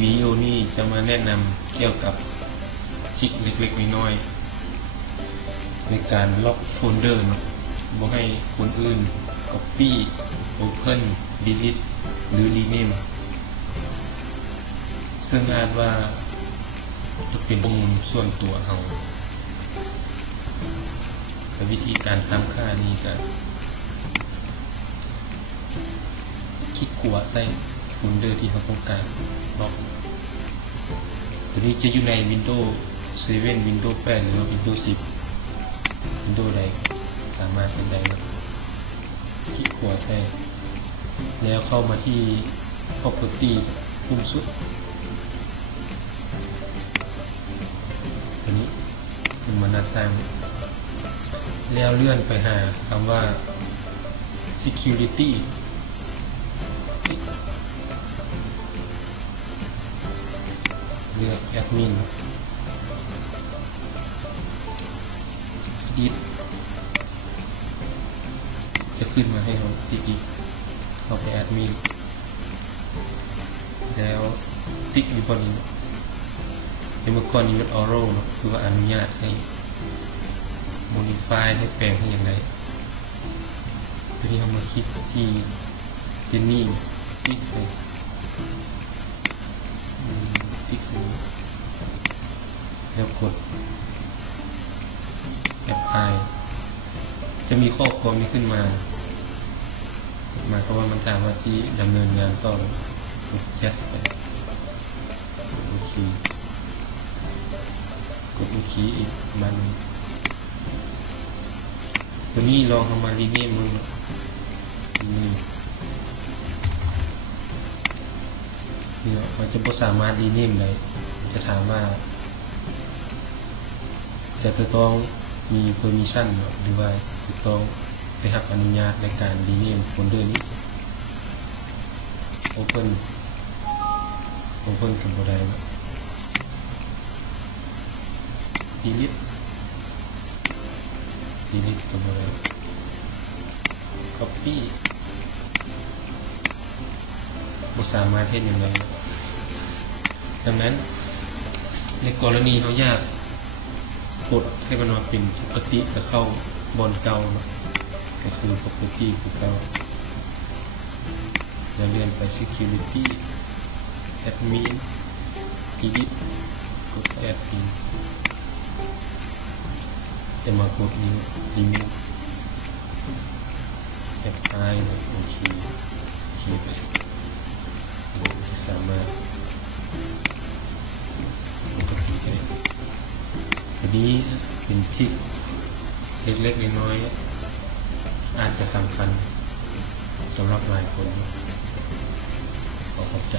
วิดีโอนี้จะมาแนะนำเกี่ยวกับทริคเล็กๆน้อยๆในการล็อกโฟลเดอร์บ่ให้คนอื่น Copy Open Delete หรือ Rename ซึ่งอาจว่าจะเป็นข้อมูลส่วนตัวเราแต่วิธีการทำค่านี้ก็คลิกขวาใส่โฟลเดอร์ที่เราต้องการล็อกตัวนี้จะอยู่ใน Windows 7 Windows 8 หรือ Windows 10 Windows ใดสามารถเป็นได้นะคลิกขวาใส่แล้วเข้ามาที่ Property ปุ่มสุดตัวนี้มันหน้าต่างแล้วเลื่อนไปหาคำว่า Security เลือก Admin Edit จะขึ้นมาให้เราติ๊กเข้าไป Admin แล้วติ๊กอยู่บนนี้ในเมื่อก่อนนี้มัน Allow คือว่าอนุญาตให้ Modify ให้แปลงให้อย่างไรตัวนี้เรามาคลิกที่เจนนี่ฟิกเลยฟิกเลยแล้วกด Apply จะมีข้อความนี้ขึ้นมาหมายความว่ามันถามว่าซีดำเนินงานต่อกด Yes ไปโอเคกดโอเคอีกมันตัวนี้ลองเอามารีเนมมือนี่มันจะไม่สามารถรีเนมเลยจะถามว่าจะต้องมี permission หรือว่าจะต้องได้รับอนุญาตในการรีเนมโฟลเดอร์นี้ Open กับบ่ได้ Delete กับบ่ได้ Copy บ่สามารถเฮ็ดอย่างไรดังนั้นในกรณีเขาอยากกดให้มันมาเป็นปกติจะเข้าบนเก่าก็คือ Property ของเก่าแล้วเลื่อนไป Security Admin Edit กด Admin จะมากดนี้ Remove Apply โอเคไปสามารถปกติได้ทีนี้เป็นทริคเล็กๆน้อยๆอาจจะสำคัญสำหรับหลายคนขอขอบใจ